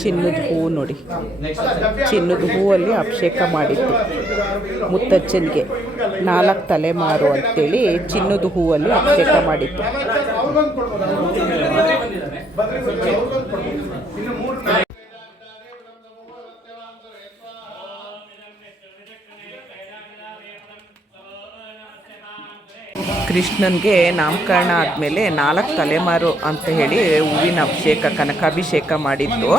ಚಿನ್ನದ ಹೂವು ನೋಡಿ. ಚಿನ್ನದ ಹೂವಲ್ಲಿ ಅಭಿಷೇಕ ಮಾಡಿದ್ದು. ಮುತ್ತಜ್ಜನಿಗೆ ನಾಲ್ಕು ತಲೆಮಾರು ಅಂತೇಳಿ ಚಿನ್ನದ ಹೂವಲ್ಲಿ ಅಭಿಷೇಕ ಮಾಡಿದ್ದು. ಕೃಷ್ಣನ್ಗೆ ನಾಮಕರಣ ಆದಮೇಲೆ ನಾಲ್ಕು ತಲೆಮಾರು ಅಂತ ಹೇಳಿ ಹೂವಿನ ಅಭಿಷೇಕ, ಕನಕಾಭಿಷೇಕ ಮಾಡಿದ್ದು.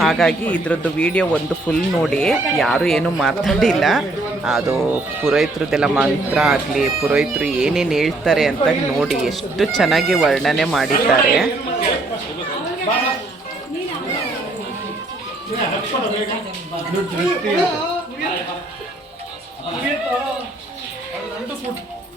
ಹಾಗಾಗಿ ಇದರದ್ದು ವಿಡಿಯೋ ಒಂದು ಫುಲ್ ನೋಡಿ, ಯಾರು ಏನು ಮಾತಾಡಿಲ್ಲ. ಅದು ಪುರೋಹಿತ್ರದೆಲ್ಲ ಮಂತ್ರ ಆಗಲಿ, ಪುರೋಹಿತರು ಏನೇನು ಹೇಳ್ತಾರೆ ಅಂತ ನೋಡಿ, ಎಷ್ಟು ಚೆನ್ನಾಗಿ ವರ್ಣನೆ ಮಾಡಿದ್ದಾರೆ.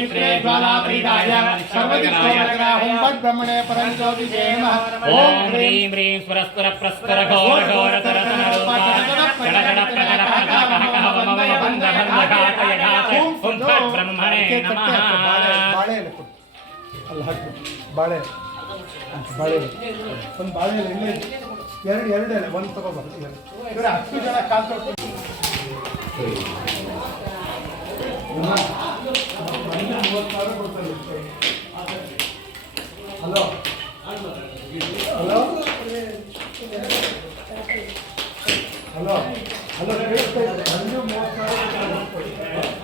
ಜ್ವಾಲಾಪರೀತಾಯ ಸರ್ವದಿಕ್ಕೋರಗ್ರಾಹುಂ ಬ್ರಹ್ಮಣೆ ಪರಂಜ್ಯೋತಿ ಜಯ ಓಂ ಹ್ರೀಂ ಹ್ರೀಂ ಸ್ವರಸ್ವರ ಪ್ರಸ್ವರ ಘೋರ ಘೋರ ತರ ತರ ರೂಪ ಜಡ ಜಡ ಪ್ರಜಡ ಪ್ರಜ ಕಹ ಕಹ ವಮ ವಮ ಬಂಧ ಬಂಧ ಘಾತಯ ಘಾತಯ ಓಂ ಫಟ್ ಬ್ರಹ್ಮಣೇ ನಮಃ ಬಾಳೆ ಎಲೆ ಕೊಡು ಅಲ್ಲಿ ಹಾಕು ಬಾಳೆ ಬಾಳೆ ಎಲೆ. ಒಂದು ಬಾಳೆ ಎಲೆ ಇಲ್ಲೇ ಇದೆ. ಎರಡು ಎರಡು ಎಲೆ ಒಂದು ತಗೋಬಾರ ಇವ್ರ ಹತ್ತು ಜನ ಕಾಲ್ ತೊಳ್ಕೊಂಡು ಹಲೋ. ಹಲೋ. ಹಲೋ. ಹಲೋ ಕೇಳಿಸ್ತಾ ಇದೆ. ಒಂದು ಮೂವತ್ತು ಸಾವಿರ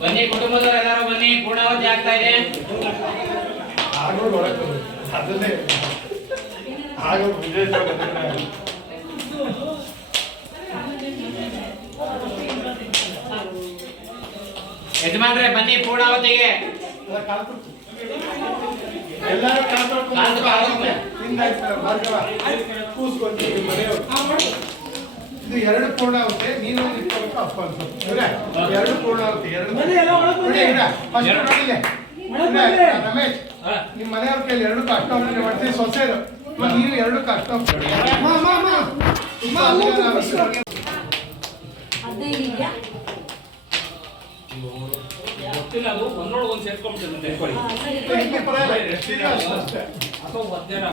ಬನ್ನಿ ಕುಟುಂಬದವರು ಎಲ್ಲರೂ ಬನ್ನಿ ಪೂರ್ಣಾವಧಿ ಆಗ್ತಾ ಇದೆ. ಅದನ್ನೇ. ಯಜಮಾನ್ರೆ ಬನ್ನಿ ಪೂರ್ಣಾವತಿಗೆ. ಎಲ್ಲರೂ. ಇದು ಎರಡು ಪೂರ್ಣ ಆಗುತ್ತೆ ನೀನು ಇಟ್ಕೊಬೇಕು ಅಪ್ಪ ಅಂತ ಎರಡು ಪೂರ್ಣ ಆಗುತ್ತೆ ಎರಡು. ರಮೇಶ್ ನಿಮ್ಮ ಮನೆಯವ್ರ ಕೈಲಿ ಎರಡು ಕಷ್ಟ ಮಾಡ್ತೀವಿ ಸೊಸೆರು ನೀವು ಎರಡು ಕಷ್ಟ ಗೊತ್ತಿಲ್ಲ ಅದು ಒಂದ್ರೊಳಗೆ ಒಂದು ಸೇರ್ಕೊಂಡ್ಬಿಟ್ಟಿರುತ್ತೆ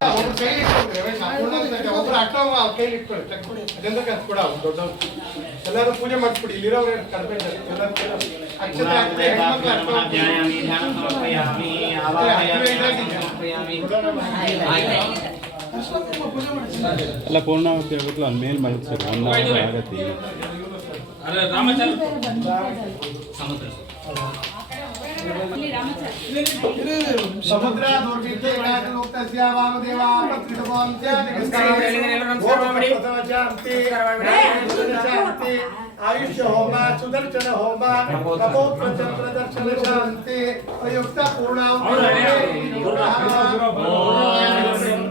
ಒಬ್ರು ಕೈಲಿ ಇಟ್ಕೊಳ್ರಿ, ರಮೇಶ್, ಆ ಪೂರ್ಣ ಅಂತ ಒಬ್ರು ಅಷ್ಟೊಂದು ಕೈಲಿ ಇಟ್ಕೊಳ್ಳಿ ತಕ್ಕೊಳ್ಳಿ. ಅದೆಂತ ಕಲ್ತ್ ಕೊಡ ಅವ್ರು ದೊಡ್ಡವ್ರು. ಎಲ್ಲರೂ ಪೂಜೆ ಮಾಡ್ಬಿಡಿ ಇಲ್ಲಿರೋರು ಕಡಿಮೆ ಕೈಲಿ ಅಕ್ಷತೆ ಹಾಕ್ತಾರೆ, ಹೆಣ್ಮಕ್ಳು ಅಷ್ಟೊಂದು ಧ್ಯಾಯಾಮಿ ಧ್ಯಾನ ಸಮರ್ಪಯಾಮಿ ಆವಾಹಯಾಮಿ ಸಮರ್ಪಯಾಮಿ ಅಲ್ಲ ಪೂರ್ಣಾವತಿ ಹೇಳ್ಬಿಟ್ಟು ಅಲ್ಲಿ ಮೇಲ್ ಮಾಡಿದ್ದು ಸರ್ ಒನ್ ಅವರ್ ಆಗತ್ತೆ ಈಗ ಇಲ್ಲಿ ರಾಮಾಚಾರ್ಯ ಸಮುದ್ರ ದುರ್ಭಿಕ್ಷೆ ಲೋಕಸ್ಯ ವಾಮದೇವ ಶಾಂತಿ ಆಯುಷ್ಯ ಹೋಮ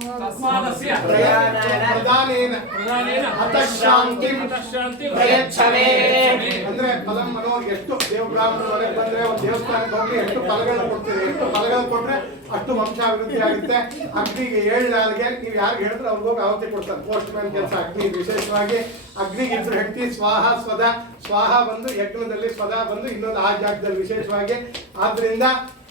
ತಸ್ಮಾದಸ್ಯ ಪ್ರಧಾನೇನ ಪ್ರಧಾನೇನ ಅತಃ ಶಾಂತಿಂ ಶಾಂತಿ ಪ್ರಯಚ್ಛಮೇ. ಅಂದ್ರೆ ಫಲಂ ಮನೋರ್ ಎಷ್ಟು ದೇವ ಬ್ರಾಹ್ಮಣ ಮನೆಗೆ ಬಂದ್ರೆ ಒಂದು ದೇವಸ್ಥಾನಕ್ಕೆ ಹೋಗಿ ಎಷ್ಟು ಫಲಗಳನ್ನ ಕೊಡ್ತೀವಿ ಎಷ್ಟು ಫಲಗಳು ಕೊಟ್ರೆ ಅಷ್ಟು ವಂಶಾಭಿವೃದ್ಧಿ ಆಗುತ್ತೆ? ಅಗ್ನಿಗೆ ಏಳು ನಾಲ್ಗೆ ನೀವು ಯಾರು ಹೇಳಿದ್ರೆ ಅವ್ರಿಗೆ ಹೋಗಿ ಆವತ್ತಿ ಕೊಡ್ತಾರೆ. ಪೋಸ್ಟ್ ಮ್ಯಾನ್ ಕೆಲಸ ಅಗ್ನಿ ವಿಶೇಷವಾಗಿ. ಅಗ್ನಿಗೆ ಇಬ್ರು ಹೆಂಡತಿ ಸ್ವಾಹ ಸ್ವದ. ಸ್ವಾಹ ಬಂದು ಯಜ್ಞದಲ್ಲಿ ಸ್ವದ ಬಂದು ಇನ್ನೊಂದು ಆ ಜಾಗದಲ್ಲಿ ವಿಶೇಷವಾಗಿ. ಆದ್ರಿಂದ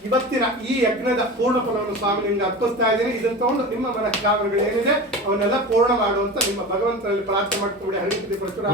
ಇವತ್ತಿನ ಈ ಯಜ್ಞದ ಪೂರ್ಣ ಫಲವನ್ನು ಸ್ವಾಮಿ ನಿಮ್ಗೆ ಅರ್ಪಿಸ್ತಾ ಇದ್ದೀನಿ. ಇದನ್ನು ತಗೊಂಡು ನಿಮ್ಮ ಮನಸ್ಕಾಮಗಳು ಏನಿದೆ ಅವನ್ನೆಲ್ಲ ಪೂರ್ಣ ಮಾಡುವಂತ ನಿಮ್ಮ ಭಗವಂತನಲ್ಲಿ ಪ್ರಾರ್ಥನೆ ಮಾಡ್ಕೊಂಡು ಹರಿತಿ ಪರಶುರಾಮ.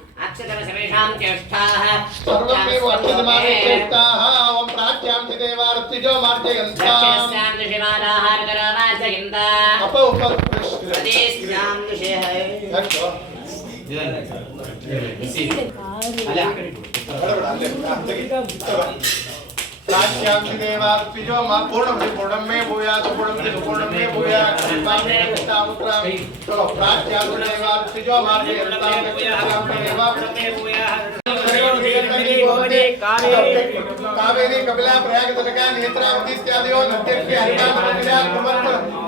ಪ್ರಾಚ್ಯಾಂ ಚ ದೇವಾರ್ತಿಜೋ ಮಾರ್ಜಯಂತಾಂ ಅಪ ಉಪ ಯಾಕೋ ಬಡಬಡ ಅಲ್ಲೇ ತೆಗಿ ಪ್ರಾಚ್ಯಾಂ ಚ ದೇವಾರ್ತಿಜೋ ಮಾ ಪೂರ್ಣ ಪೂರ್ಣಂ ಮೇ ಭೂಯಾತ್ ಪೂರ್ಣಂ साक्षादेवाजो पूर्णमे भूयात पूर्णमे पूर्णमे भूयात चलो प्राच्यादेवाजो मार्गे कावेरी कपिला प्रयाग तनका नेत्रावती इत्यादि और नद्य के हरियाणा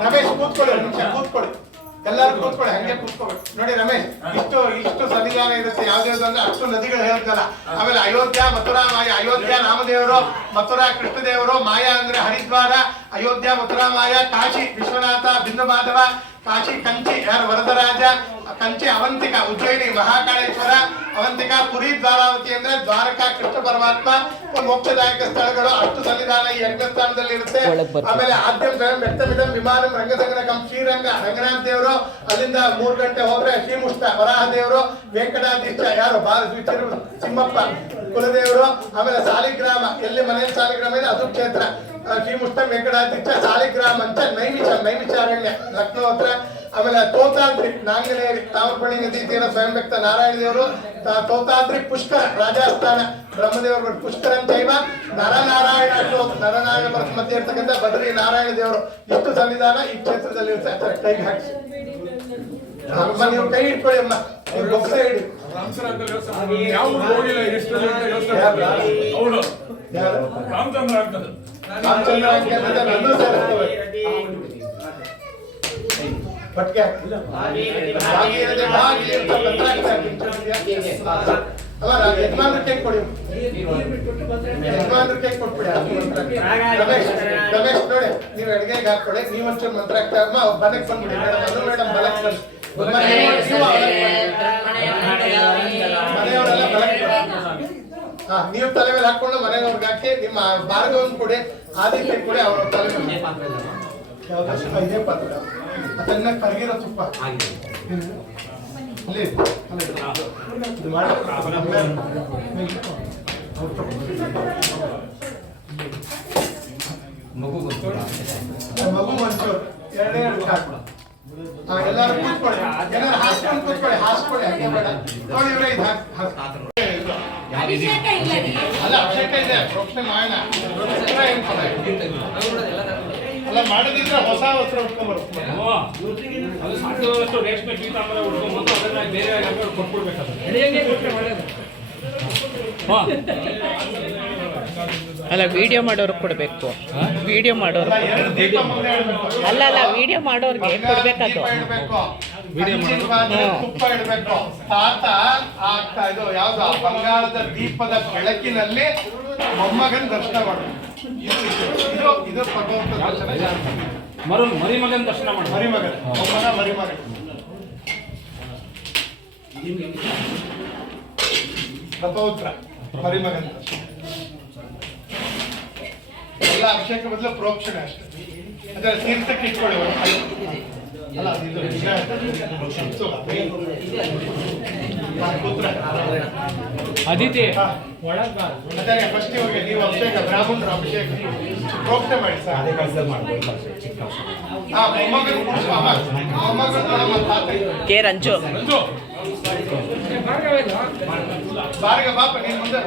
रमेश कूद पड़ो नीचे कूद पड़ो ಎಲ್ಲರೂ ಕೂತ್ಕೊಳ್ಳಿ ಹಂಗೆ ಕೂತ್ಕೊಳ್ಳಿ. ನೋಡಿ ರಮೇಶ್ ಇಷ್ಟು ಇಷ್ಟು ಸನ್ನಿಧಾನ ಇರುತ್ತೆ ಯಾವ್ದು ಅಂದ್ರೆ ಅಷ್ಟು ನದಿಗಳು ಹೇಳ್ತಲ್ಲ. ಆಮೇಲೆ ಅಯೋಧ್ಯ ಮಥುರಾ ಮಾಯ ಅಯೋಧ್ಯ ನಾಮದೇವರು ಮಥುರಾ ಕೃಷ್ಣದೇವರು ಮಾಯಾ ಅಂದ್ರೆ ಹರಿದ್ವಾರ ಅಯೋಧ್ಯ ಮಥುರಾ ಮಾಯ ಕಾಶಿ ವಿಶ್ವನಾಥ ಬಿಂದು ಮಾಧವ ಕಾಶಿ ಕಂಚಿ ಯಾರು ವರದರಾಜ ಕಂಚಿ ಅವಂತಿಕ ಉಜ್ಜಯಿನಿ ಮಹಾಕಾಳೇಶ್ವರ ಅವಂತಿಕ ಪುರಿ ದ್ವಾರಾವತಿ ಅಂದ್ರೆ ದ್ವಾರಕಾ ಕೃಷ್ಣ ಪರಮಾತ್ಮ. ಮೋಕ್ಷದಾಯಕ ಸ್ಥಳಗಳು ಅಷ್ಟು ಸನ್ನಿಧಾನ ಈ ಇರುತ್ತೆ. ಆಮೇಲೆ ಆದ್ಯಂ ಸ್ವಯಂ ವಿಮಾನ ರಂಗಸಂಗನ ಕಂ ಶ್ರೀರಂಗ ರಂಗನಾಥ ದೇವರು ಅಲ್ಲಿಂದ ಮೂರು ಗಂಟೆ ಹೋದ್ರೆ ಶ್ರೀಮುಷ್ಟ ವರಾಹ ದೇವರು ವೆಂಕಟಾಧೀಶ ಯಾರು? ಬಾಲ ಸಿಂಹಪ್ಪ ಕುಲದೇವರು. ಆಮೇಲೆ ಸಾಲಿಗ್ರಾಮ ಎಲ್ಲಿ ಮನೆ ಸಾಲಿಗ್ರಾಮ ಇದೆ? ಅದು ಕ್ಷೇತ್ರ. ಶ್ರೀಮುಷ್ಟ ವೆಂಕಟಾಧೀಶ ಸಾಲಿಗ್ರಾಮ ಅಂತ ನೈಮಿಷ ನೈಮಿಷಾರಣ್ಯ ಲಕ್ನೋ ಹತ್ರ. ಆಮೇಲೆ ತೋತಾಂತ್ರಿಕ್ ನಾಂಗಲೇ ತಾಮ್ರಪಣಿ ನದಿ ತೀರ ಸ್ವಯಂ ವ್ಯಕ್ತ ನಾರಾಯಣ ದೇವರು ತೋತಾಂತ್ರಿಕ್ ತೋತಾದ್ರಿ ಪುಷ್ಕರ ರಾಜಸ್ಥಾನ ಬ್ರಹ್ಮದೇವರು ಪುಷ್ಕರ ಅಂತೈವ ನರನಾರಾಯಣ ನರನಾರಾಯಣ ಬರ ಮಧ್ಯೆ ಇರ್ತಕ್ಕಂಥ ಬದ್ರಿ ನಾರಾಯಣ ದೇವರು ಇಷ್ಟು ಸಂವಿಧಾನ ಈ ಕ್ಷೇತ್ರದಲ್ಲಿ ಇರ್ತಾರೆ ಕೈಗೆ ಹಾಕಿ ಅಮ್ಮ ನೀವು ಕೈ ಇಟ್ಕೊಳ್ಳಿ ಅಮ್ಮ. ನೀವು ಬೊಕ್ಸೆ ಇಡಿ ಯಾರು? ರಾಮಚಂದ್ರ ಅಂಕೆ ಅಂದ್ರೆ ನಂದು ಯಜಮಾನ್ರ ಕೈ ಕೊಡಿ. ಯಜಮಾನ್ರ ಕೈ ಕೊಟ್ಬಿಡಿ. ಅದು ಮಂತ್ರ. ರಮೇಶ್ ರಮೇಶ್ ನೋಡಿ ನೀವು ಅಡಿಗೆಗೆ ಮಂತ್ರ ಅಮ್ಮ ಬಂದ್ಬಿಡಿ. ಮೇಡಮ್ ಮೇಡಮ್ ಬಲಕ್ ಮನೆಯವರೆಲ್ಲ ಬಲಕ್ ಬನ್ನಿ. ಹಾ ನೀವು ತಲೆ ಮೇಲೆ ಹಾಕೊಂಡು ಮನೆಯವ್ರಿಗೆ ಹಾಕಿ ನಿಮ್ಮ ಭಾರ್ಗವನ್ ಕೊಡಿ. ಆದಿತ್ಯ ಕೊಡಿ ಅವ್ರ ತಲೆ ಮೇಲೆ. ಯಾವ್ದು? ಆ, ಇದೇ ಪಾತ್ರ ಅದನ್ನ ಕರಗಿರೋ ತುಪ್ಪ ಅಲ್ಲಿ ಇದೆ. ಅಲ್ಲಿ ಇದೆ. ಇದು ಮಾಡಿ ಆ, ಮಗು ಮಂಚೂರು ಎರಡೇ ಎರಡು ಸಾಕು ಹಾ ಎಲ್ಲರೂ ಕೂತ್ಕೊಳ್ಳಿ ಎಲ್ಲರೂ ಹಾಸ್ಕೊಂಡು ಕೂತ್ಕೊಳ್ಳಿ ಹಾಸ್ಕೊಳ್ಳಿ ಹಾಗೆ ಬೇಡ ನೋಡಿ ಇವ್ರೆ ಇದು ಹಾಕ್ ಹಾಕ್ ಅಭಿಷೇಕ ಇಲ್ಲ ರೀ. ಅಲ್ಲ ಅಭಿಷೇಕ ಇದೆ ಪ್ರೋಕ್ಷಣೆ ಮಾಡೋಣ ಪ್ರೋಕ್ಷಣೆ ಏನ್ ಕೊಡ? ಅಲ್ಲ ಮಾಡದಿದ್ರೆ ಹೊಸ ವಸ್ತ್ರ ಉಟ್ಕೊಂಡ್ಬರ್ಬೇಕು ಅದು ಸಾಧ್ಯವಾದಷ್ಟು ರೇಷ್ಮೆ ಪೀತಾಂಬರ ಉಟ್ಕೊಂಡ್ಬಂದು ಅದನ್ನ ಬೇರೆ ಯಾರಿಗಾದ್ರು ಕೊಟ್ಬಿಡ್ಬೇಕಾದ್ರೆ ಅಲ್ಲ ವಿಡಿಯೋ ಮಾಡೋರ್ಗೆ ಕೊಡಬೇಕು. ವಿಡಿಯೋ ಮಾಡೋರು ಅಲ್ಲ. ಅಲ್ಲ ವಿಡಿಯೋ ಮಾಡೋರ್ಗೆ ಕೊಡ್ಬೇಕು ಕೊಡ್ಬೇಕದು ತುಪ್ಪ ಇಡಬೇಕು. ತಾತ ಆಗ್ತಾ ಇದು ಯಾವ್ದು ಬಂಗಾರದ ದೀಪದ ಬೆಳಕಿನಲ್ಲಿ ಮೊಮ್ಮಗನ್ ದರ್ಶನ ಮಾಡಬೇಕು. ಮರು ಮರಿ ಮಗನ ದರ್ಶನ ಮಾಡಿ. ಮರಿಮಗನ್. ಮೊಮ್ಮನ ಮರಿಮಗನ್. ಪ್ರಪೌತ್ರ ಮರಿಮಗನ್ ಎಲ್ಲ ಅಭಿಷೇಕ ಬದಲು ಪ್ರೋಕ್ಷಣೆ ಅಷ್ಟೇ. ಅದರ ತೀರ್ಥಕ್ಕೆ ಇಟ್ಕೊಳ್ಳಿ ಅದಿತಿ ಹಾ. ಅದೇ ಫಸ್ಟ್ ಇವಾಗ ನೀವು ಅಭಿಷೇಕ ಬ್ರಾಹ್ಮಣರ ಅಭಿಷೇಕ. ಪ್ರೋಕ್ಷಣೆ ಮಾಡಿ ಸರ್. ಹಾ ಮೊಮ್ಮಗನ್ ಅಮ್ಮ, ಮೊಮ್ಮಗನ್ ನೋಡಮ್ಮ ತಾತ ಕೆ ರಂಜು. ಬಾರ್ಗ ಬಾಪ ನೀನ್ ಮುಂದೆ.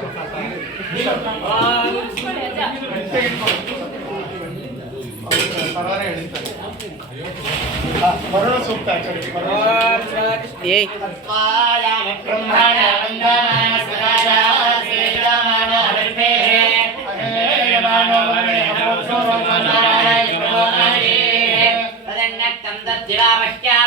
Yeah.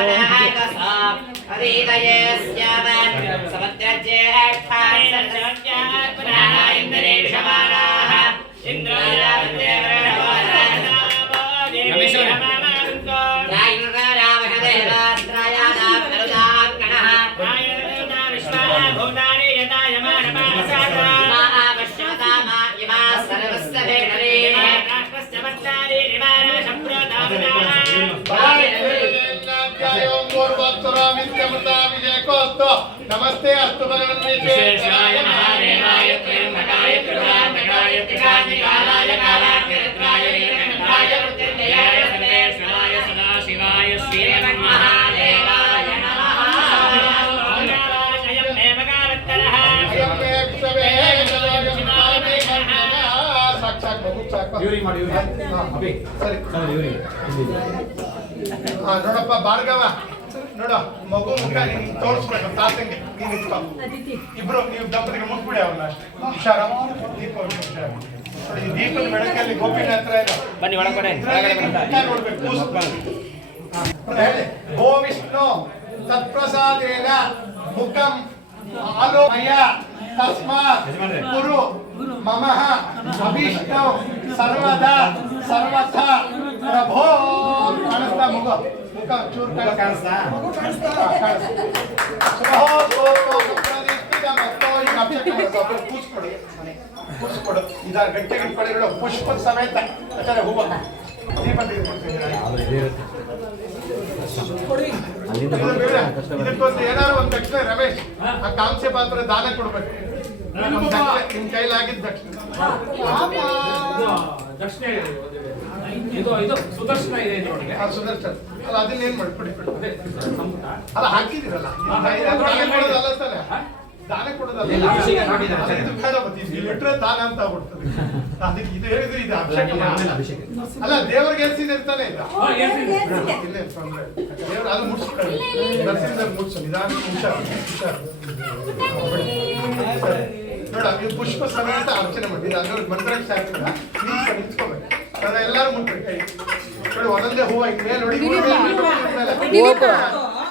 मृतेनायकस हरिदये स्याम समुद्रज्येष्ठाः इन्द्रे विषमाणाः नमस्ते अस्तु भगवन् विशेषाय महादेवाय त्र्यम्बकाय त्रिगुणात्मकाय त्रिकाग्निकालाय कालाग्निरुद्राय नीलकण्ठाय मृत्युञ्जयाय सर्वेश्वराय सदाशिवाय श्रीमन्महादेवाय ಸಾಕ್ಷಾತ್ ಮಗು ಸಾಕು ಸರಿ ಹಾ ನೋಡಪ್ಪ ಭಾರ್ಗವ ನೋಡು ಮಗು ಮುಖ ನೀನು ತೋರಿಸ್ಬೇಕು ತಾತಂಗೆ ನೀನು ಇಟ್ಕೊ. ಇಬ್ರು ನೀವು ದಂಪತಿಗೆ ಮುಟ್ಬಿಡಿ ಅವ್ರನ್ನ ಹುಷಾರ ದೀಪ ಹುಷಾರ ಈ ದೀಪದ ಬೆಳಕಲ್ಲಿ ಗೋಪಿನ ಹತ್ರ ಇದೆ ಬನ್ನಿ ಒಳಗಡೆ ನೋಡ್ಬೇಕು ಹೇಳಿ. ಗೋ ವಿಷ್ಣು ತತ್ಪ್ರಸಾದೇನ ಮುಖಂ ಆಲೋಮಯ ತಸ್ಮಾತ್ ಗುರು ಮಮಃ ಅಭೀಷ್ಟ ಸರ್ವದ ಸರ್ವಥ ಪ್ರಭೋ ಮಗು ಮುಖ ಚೂರು ಕಾಣಿಸ್ತಾ ಕೂಸ್ಕೊಡು ಕೂಸ್ಕೊಡು ಇದ. ಇಟ್ಕೊಳ್ಳಿ ನೋಡು. ಪುಷ್ಪದ ಸಮೇತ ಆಚಾರ್ಯ ಹೂವ. ದೀಪ ಇದಕ್ಕೊಂದು ಏನಾದ್ರು ಒಂದು ದಕ್ಷಿಣ ರಮೇಶ್ ಆ ಕಾಂಸ್ಯ ಪಾತ್ರ ದಾನ ಕೊಡ್ಬೇಕು. ನಿಮ್ ಕೈಲಾಗಿದ್ದ ದಕ್ಷಿಣ ದಕ್ಷಿಣ. ಇದು ಇದು ಸುದರ್ಶನ ಇದೆ ಇದ್ರೊಳಗೆ. ಆ ಸುದರ್ಶನ್. ಅಲ್ಲ ಅದನ್ನ ಏನ್ ಮಾಡಿ? ಕೊಡಿ ಕೊಡಿ. ಅಲ್ಲ ಹಾಕಿದಿರಲ್ಲ ದಾನ ಕೊಡೋದಲ್ಲ ದಾನ ಇದು ಬೇಡ ಮತ್ತೆ ಇದು ದಾನ ಅಂತ ಆಗ್ಬಿಡ್ತದೆ. ಅದಕ್ಕೆ ಇದು ಹೇಳಿದ್ರೆ ಇದು ಅಭಿಷೇಕ ಮಾಡಿ. ಅಲ್ಲ ದೇವ್ರಿಗೆ ಇರ್ತಾನೆ ಇದು? ಇಲ್ಲೇ ತೊಂದ್ರೆ ದೇವ್ರು ಅದು ಮುಟ್ಸ್ಕೊಳ್ಳಿ. ನರಸಿಂಹದಲ್ಲಿ ಮುಟ್ಸು ನಿಧಾನ ಹುಷಾರ್ ಹುಷಾರ್. ಸರಿ. ನೋಡ ನೀವು ಪುಷ್ಪ ಸಮೇತ ಅರ್ಚನೆ ಮಾಡಿ. ಮಂತ್ರ ನಿಂತ್ಕೋಬೇಕು ಚಂದ್ರ ಎಲ್ಲರೂ ಮುಟ್ಬೇಕು ಕೈ ನೋಡಿ ಒಂದೊಂದೇ ಹೂವು ಐತೆ ಮೇಲೆ ನೋಡಿ ಹೂವು ಮೇಲೆ, ಹೂವು ಮೇಲೆ. ಹೋಗು.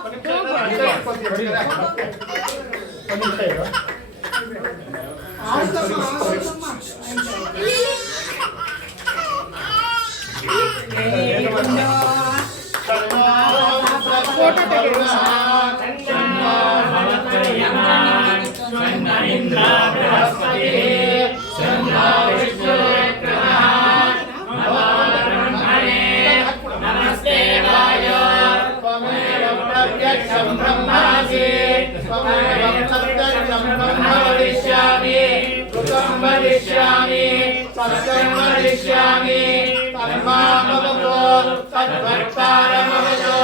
ಒಂದ್ ನಿಮಿಷ ಇರು, ಅಡ್ಡ ಇಟ್ಕೊಳ್ತೀವಿ, ಬೇಕಾದ್ರೆ. ಒಂದ್ ನಿಮಿಷ ಇರು. ಫೋಟೋ ತೆಗೆದು ನಮಸ್ತೆ ब्रह्मासि त्वमेवं सत्यं ब्रह्म वदिष्यामि ऋतं वदिष्यामि सत्यं वदिष्यामि तन्मामवतो तद्वर्तारमवतो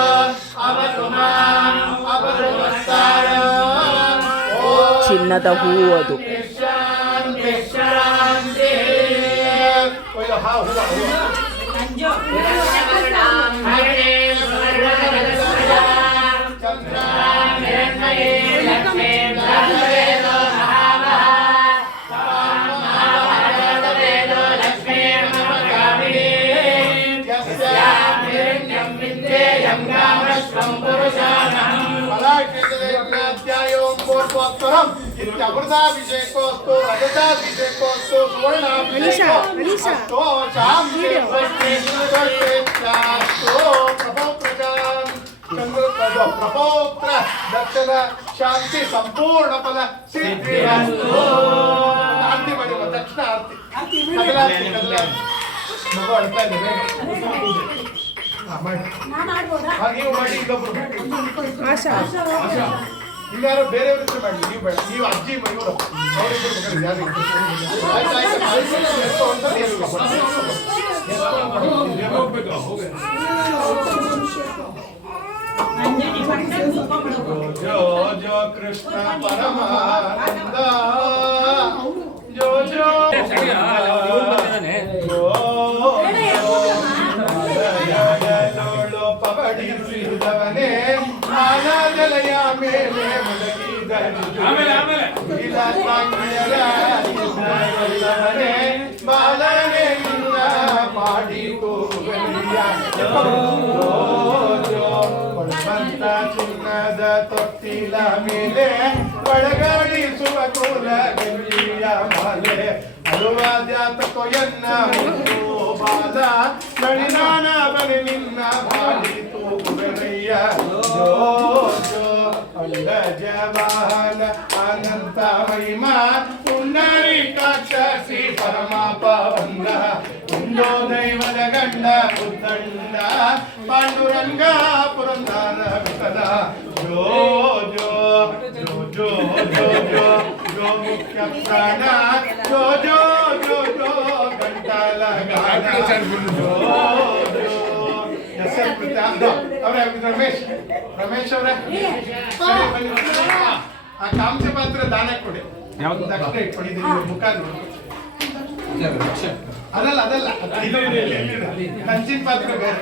अवतु माम् अवतु वस्तार చిన్నద హూవదు శాంతి శాంతి పూర్వోత్తరం ఇత్యమృతాభిషేకోస్తు రజతాభిషేకోస్తు సువర్ణాభిషేకోస్తు చాం ತಪೋತ್ರ ದಕ್ಷಿಣ ಶಾಂತಿ ಸಂಪೂರ್ಣ ಫಲ ಸಿದ್ಧಿ ಆರತಿ ಮಾಡಿ ದಕ್ಷಿಣ ಆರತಿ. ಮಗು ಅಳ್ತಾ ನೀವು ಮಾಡಿ. ಆಶಾ. ಮಾಡಿ. ನೀವು ಬೇಡ. ನೀವು ಅಜ್ಜಿ ಮೈವರು ಅವರಿಬ್ಬರು ಯಾರು జో జో కృష్ణ పరమానంద జో జో ಪವಡಿಸಿದವನೇ ಆನಾದಲಯ ಮೇಲೆ ಮಲಗಿದವನೇ ಬಾಲನೆ ನಿನ್ನ ಮಾಡಿ ಹೋಗಲಿಯ ಚಿನ್ನದ ತೊಟ್ಟಿಲ ಮೇಲೆ ಒಳಗಡಿಸುವ ಕುಲ ಬೆಳ್ಳಿಯ ಮಾಲೆ ಅಳುವ ಜಾತಕೋ ಎನ್ನ ಮುತ್ತು ಬಾಲ ನಳಿನಾನ ಬನೆ ನಿನ್ನ ಬಾಡಿತು ಕುಬೆರಯ್ಯ ಜೋ ಜೋ ಅಂಗಜ ವಾಹನ ಅನಂತ ಮಹಿಮಾ ಪುಂಡರೀಕಾಕ್ಷಿ ಪರಮ ಪವಂಗ ಕುಂಡೋ ದೈವದ ಗಂಡ ಉದ್ದಂಡ ಪಾಂಡುರಂಗ ಪುರಂದರ ವಿಠಲ ಜೋ ಜೋ ಜೋ ಜೋ ಜೋ ಜೋ ಜೋ ಮುಖ್ಯ ಪ್ರಾಣ. ಜೋ ಜೋ ಜೋ ಜೋ ಗಂಟಲ ಗಾನ. ಜೋ ಜೋ ಎಸ್ ಎಲ್ ಪ್ರತಾಪ್ ಅವರೇ ರಮೇಶ್. ರಮೇಶ್ ಅವರೇ? ಆ ಕಾಂಸ್ಯ ಪಾತ್ರ ದಾನ ಕೊಡಿ. ಯಾವ್ದು? ದಕ್ಷಿಣ ಇಟ್ಕೊಳ್ಳಿ ಮುಖ ನೋಡಿ. ಅದಲ್ಲ ಅದಲ್ಲ. ಕಂಚಿನ ಪಾತ್ರ ಬೇರೆ.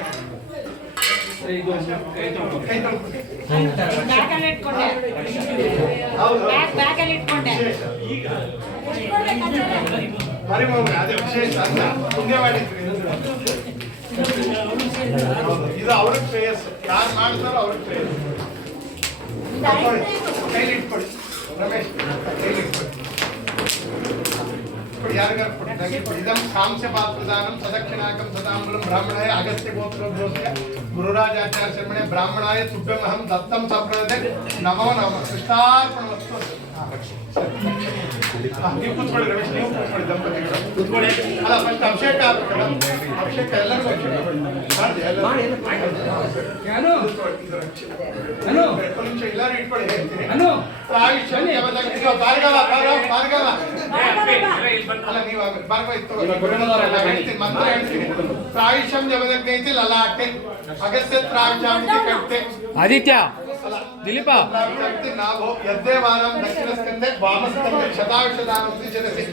ಅದೇ ವಿಶೇಷ ಅಲ್ಲ ಮುಂದೆ ಮಾಡಿದ್ರಿ ಇದು ಅವ್ರಿಗೆ ಶ್ರೇಯಸ್. ಯಾರು ಮಾಡ್ತಾರೋ ಅವ್ರಿಗೆ ಶ್ರೇಯಸ್. ತಗೊಳ್ಳಿ. ಕೈಲಿ ಇಟ್ಕೊಳ್ಳಿ. ರಮೇಶ್, ಕೈಲಿ ఇదం కాంస్యపాత్రదానం సదక్షిణాకం సదామూలం బ్రాహ్మణాయ అగస్త్య గోత్రోద్యోస్య గురురాజాచార్య శర్మణే బ్రాహ్మణాయ తుభ్యమహం దత్తం సప్రదే నమో నమ కృష్ణార్పణ వస్తు ಅಭಿಷೇಕ ಅಭಿಷೇಕ ಎಲ್ಲರಿಗೂ ಎಲ್ಲರೂ ಇಟ್ಕೊಳ್ಳಿ ಭಾರ್ಗವ ಭಾರ್ಗವ ಅಲ್ಲ ನೀವು ಭಾರ್ಗವ ಇತ್ತು ಮಂತ್ರ ಹೇಳ್ತೀನಿ. ಪ್ರಾಯುಷ್ಯಂ ಜಗದಗ್ನೈತಿ ಲಲಾಟೆ. ಅಗಸ್ತ್ಯ ಪ್ರಾಯುಷ್ಯಾಮಿತಿ ಕಟ್ಟೆ ಆದಿತ್ಯ. ದಿಲೀಪ. ನಾವು ಯದ್ದೇವಾನಂ ದಕ್ಷಿಣ ಸ್ಕಂದೆ ವಾಮಸ್ತಂದೆ ಶತಾಯುಷದಾನಂ ಜನಸಿ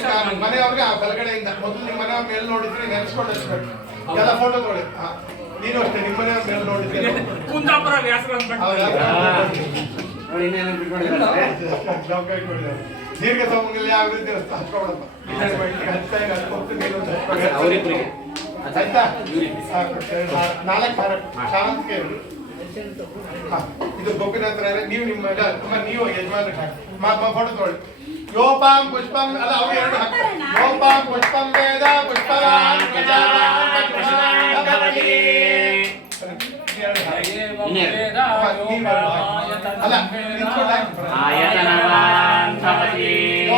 ಸ್ನಾನ ಮನೆಯವ್ರಿಗೆ ಆ ಬಲಗಡೆಯಿಂದ ಮೊದಲು ನಿಮ್ಮ ಮನೆಯವ್ರ ಮೇಲೆ ನೋಡಿದ್ರೆ ನೆನೆಸ್ಕೊಂಡು ಹಚ್ಬೇಕು ಎಲ್ಲ ಹಾ. ನೀನು ಅಷ್ಟೇ ನಿಮ್ಮ ಮನೆಯವ್ರ ಮೇಲೆ ನೋಡಿದ್ರೆ ಕುಂದಾಪುರ ವ್ಯಾಸರ ದೀರ್ಘ ಸೌಮಂಗಲ್ಯ ಅಭಿವೃದ್ಧಿ. ಆ, ನಾಲ್ಕು ಇರು. ಹಾ, ಇದು ಗೋಪಿನಾಥ ರಾಯರೇ, ನೀವು ನಿಮ್ಮ ಇಲ್ಲ, ಅಮ್ಮ, ನೀವು ಯಜಮಾನ ಫೋಟೋ ತೊಗೊಳ್ಳಿ ಯೋಪಾಂ ಪುಷ್ಪಂ ಅಲ್ಲ ಅವ್ರು ಎರಡು ಹಾಕ್ತಾರೆ ಯೋಪಾಂ ಪುಷ್ಪಂ ವೇದ ಪುಷ್ಪವಾನ್ ಪ್ರಜಾವಾನ್ ಪುಷ್ಪವಾನ್ ಭಗವತಿ. ಎರಡು ಹಾಕಿ. ಅಲ್ಲ ನಿಂತ್ಕೊಂಡು ಹಾಕಿ. ಆಯತನವಾನ್ ಭವತಿ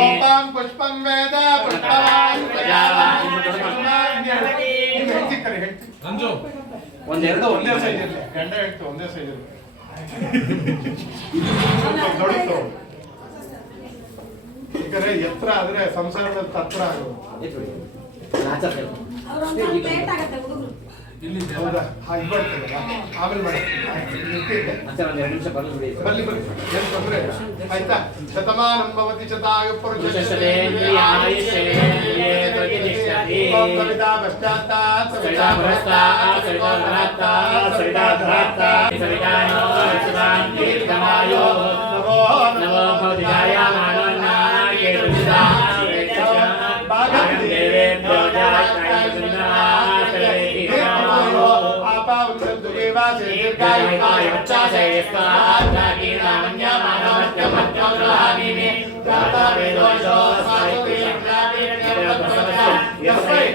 ಓಪಾಂ ಪುಷ್ಪಂ ವೇದ ಪುಷ್ಪವಾನ್ ಪ್ರಜಾವಾನ್ ಪುಷ್ಪವಾನ್ ಭಗವತಿ. ನಿಮ್ಮ ಹೆಂಡ್ತಿ ಕರೆ, ಹೆಂಡ್ತಿ. ಒಂದೆರಡು ಒಂದೇ ಸೈಜ್ ಇರಲಿ ಗಂಡ ಹೆಂಡ್ತಿ ಒಂದೇ ಸೈಜ್ ಇರಲಿ ಯಾಕಂದ್ರೆ ಎತ್ತರ ಆದ್ರೆ ಸಂಸಾರದಲ್ಲಿ ತತ್ರ ಆಗೋದು. ಹೌದಾ? ಹಾ ಇದು ಬರ್ತದಲ್ಲ ಆಮೇಲೆ ಮಾಡ್ತೀನಿ. ಎರಡು ನಿಮಿಷ ಬರಲು ಏನು ತೊಂದ್ರೆ? ಆಯ್ತಾ? ಶತಮಾನಂ ಭವತಿ ಶತಾಯು ಪುರುಷಶತೇಂದ್ರಿಯಾಯುಷ್ಯೇಂದ್ರಿಯೇ कविता पश्चात्ता कविता भरता कविता भरता सविता भरता। सविता सदान दीर्घमायो। नमो नमो भवतिकाय मानवनाय प्रसिदा बागं देवेन्द्रो जाताय सुन्दराय नमो आपा उत्सव देवासे दीर्घायुकाय वच्चासे स्थाता कीर्तनमन्य मानवस्य मध्यम ग्रहाणि दाता वेदोषो साहित्ये ज्ञाने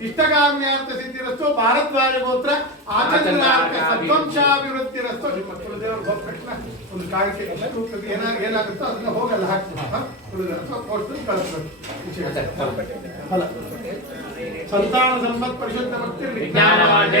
ಫಲ ಸಿದ್ಧಿರಸ್ತು ಭಾರದ್ವಾಜ ಗೋತ್ರ ಆಚಂದ್ರಾರ್ಥ ಸತ್ವಂಶಾಭಿವೃದ್ಧಿರಸ್ತು ನಿಮ್ಮ ದೇವರು ಹೋದ ತಕ್ಷಣ ಒಂದು ಕಾಣಿಕೆ ಏನಾಗ ಏನಾಗುತ್ತೋ ಅದನ್ನ ಹೋಗಲ್ಲ ಹಾಕ್ತೀವಿ ಹಾ? ಕುಲದೇವರು ಕೊಟ್ಟು ಕಳಿಸ್ಬೇಕು ವಿಷಯ. ಫಲ ಸಂತಾನ ಸಂಪತ್ ಪರಿಶುದ್ಧ ಭಕ್ತಿ ವಿಜ್ಞಾನವಾದ್ಯ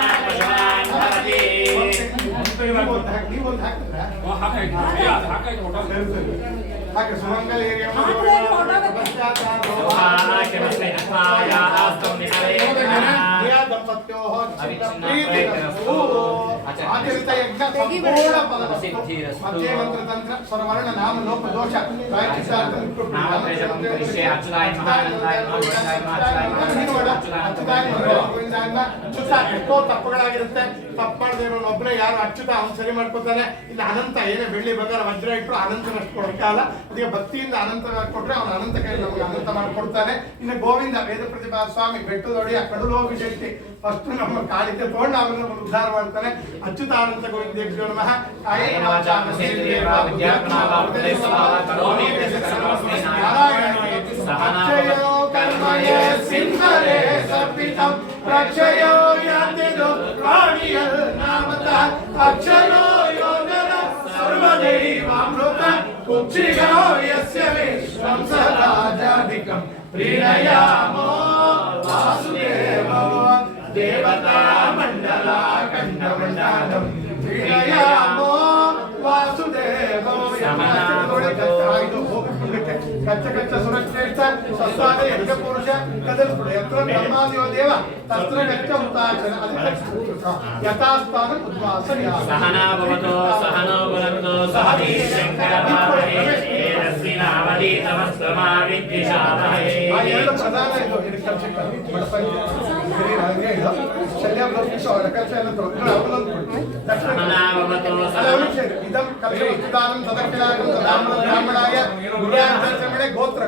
ದಂಪತ್ಯೋಃ ಪ್ರೀತಿರಸ್ತು. ಆಚರಿತ ಯಜ್ಞ ಸಂಪೂರ್ಣ. ಮಧ್ಯೆ ನಾಮ ಲೋಪ ದೋಷ. ಅಚ್ಯುತ ಎಷ್ಟೋ ತಪ್ಪುಗಳಾಗಿರುತ್ತೆ. ತಪ್ಪು ಮಾಡದೆ ಒಬ್ಬನೇ ಯಾರು ಅಚ್ಯುತ ಅವನು ಸರಿ ಮಾಡ್ಕೊತಾನೆ. ಇಲ್ಲ ಅನಂತ ಏನೇ ಬೆಳ್ಳಿ ಬಂಗಾರ ವಜ್ರ ಇಟ್ಟರು ಅನಂತನಷ್ಟು ಕೊಡಕ್ಕಾಗಲ್ಲ ಅದಕ್ಕೆ ಭಕ್ತಿಯಿಂದ ಅನಂತ ಕೊಟ್ರೆ ಅವನು ಅನಂತ ಕೈ ನಮಗೆ ಅನಂತ ಮಾಡಿಕೊಡ್ತಾನೆ. ಇನ್ನು ಗೋವಿಂದ ವೇದ ಪ್ರತಿಭಾ ಸ್ವಾಮಿ ಬೆಟ್ಟದೊಡೆಯ ಕಡಲು ಹೋಗಿ ಶಕ್ತಿ ಫಸ್ಟ್ ನಮ್ಮ ಕಾಳಿಕೆ ತಗೊಂಡು ಅವನು ನಮ್ಮನ್ನು ಉದ್ಧಾರ ಮಾಡ್ತಾನೆ. अच्युतानंद गोविंदेभ्यो नमः काये वाचाम सेन्द्रिये वा विद्यात्मावार्ते स्वभावा करोमि सर्वस्मै नारायणो सहनावतु कर्मये सिंहरे सर्पितं प्रक्षयो यातिदो प्राणियल् नामतः अक्षरो योगन सर्वदैवामृत कुक्षिगो यस्य मे संसदाजादिकं प्रीणयामो वासुदेवो। देवतामण्डलाखण्डमण्डलं विनयामो वासुदेवो కచ్చ కచ్చ సురక్షేష్ట సస్వాద యజ్ఞ పురుష కదలు ఎత్ర ప్రధాన ಸರಿ ನನಗೆ ಇಲ್ಲ ಶಲ್ಯ ಪ್ರಶ್ನಿಸು ಕಲ್ಚ ನಂತರ ಅವಳು ಅಂದ್ಕೊಂಡು ಇದಂ ಕಲ್ಚ ಉತ್ಪಿದಾನಂ ತದಕ್ಕಿಲಾಗಂ ತದಾಮನ ಬ್ರಾಹ್ಮಣಾಯ ಗುರುಯಾಚರಣೆ ಗೋತ್ರ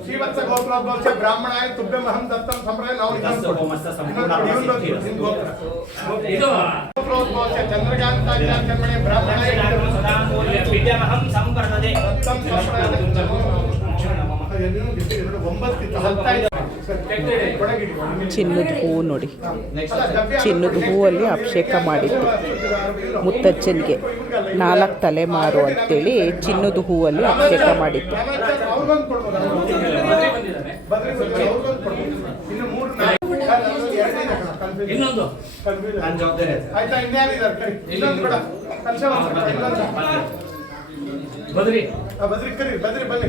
ಶ್ರೀವತ್ಸ ಗೋತ್ರೋದ್ಭವಸ್ಯ ಬ್ರಾಹ್ಮಣಾಯ ತುಭ್ಯಂ ಅಹಂ ದತ್ತಂ ಸಂಪ್ರದಾಯ ನಾವು ಗೋತ್ರ ಗೋತ್ರೋದ್ಭವಸ್ಯ ಚಂದ್ರಕಾಂತಾಚಾರ್ಯರ್ಮಣೆ ಬ್ರಾಹ್ಮಣಾಯ ಪಿಡ್ಯಮಹಂ ಸಂವರ್ಧದೆ ದತ್ತಂ ಸಂಪ್ರದಾಯ ಒಂಬತ್ತಿತ್ತು ಹತ್ತಾಯ್ತು ಚಿನ್ನದ ಹೂವು ನೋಡಿ. ಚಿನ್ನದ ಹೂವಲ್ಲಿ ಅಭಿಷೇಕ ಮಾಡಿದ್ದು. ಮುತ್ತಜ್ಜನಿಗೆ ನಾಲ್ಕು ತಲೆಮಾರು ಅಂತೇಳಿ ಚಿನ್ನದ ಹೂವಲ್ಲಿ ಅಭಿಷೇಕ ಮಾಡಿದ್ದು. ಇನ್ನೊಂದು. ಆಯ್ತು. ಬದ್ರಿ ಆ, ಬದ್ರಿ ಕರಿ ಬದ್ರಿ ಬನ್ನಿ.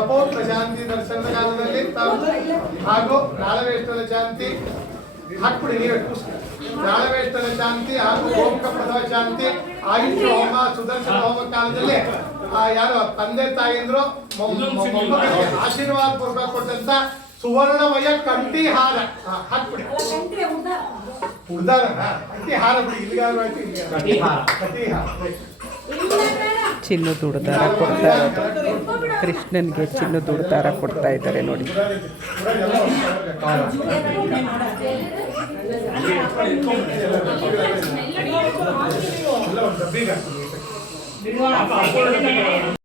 ಪ್ರಪೋತ್ ಶಾಂತಿ ದರ್ಶನದ ಕಾಲದಲ್ಲಿ ಹಾಗೂ ನಾಳವೇಷ್ಟದ ಶಾಂತಿ ಹಾಕ್ಬಿಡಿ ನೀವೇ. ನಾಳವೇಷ್ಟದ ಶಾಂತಿ ಹಾಗೂ ಗೋಮುಖ ಪ್ರಸವ ಶಾಂತಿ ಆಯುಷ್ ಹೋಮ ಸುದರ್ಶನ ಹೋಮ ಕಾಲದಲ್ಲಿ ಆ ಯಾರು ತಂದೆ ತಾಯಿಂದ್ರು ಮೊಮ್ಮಕ್ಕಳಿಗೆ ಆಶೀರ್ವಾದ ಪೂರ್ವಕ ಕೊಟ್ಟಂತ ಸುವರ್ಣಮಯ ಕಂಠಿ ಹಾರ ಹಾಕ್ಬಿಡಿ ಉಡ್ದಾರ ಕಂಠಿ ಹಾರ ಬಿಡಿ ಇಲ್ಲಿಗಾದ್ರೂ ಆಯ್ತು ಇಲ್ಲಿಗಾದ್ರೂ ಆಯ್ತು. ಕಟಿ ಹಾರ. ಚಿನ್ನದ ಉಡ್ದಾರ ಕೊಡ್ತಾ ಇರೋದು. ಕೃಷ್ಣನ್ಗೆ ಚಿನ್ನದ ಉಡ್ದಾರ ಕೊಡ್ತಾ ಇದ್ದಾರೆ ನೋಡಿ.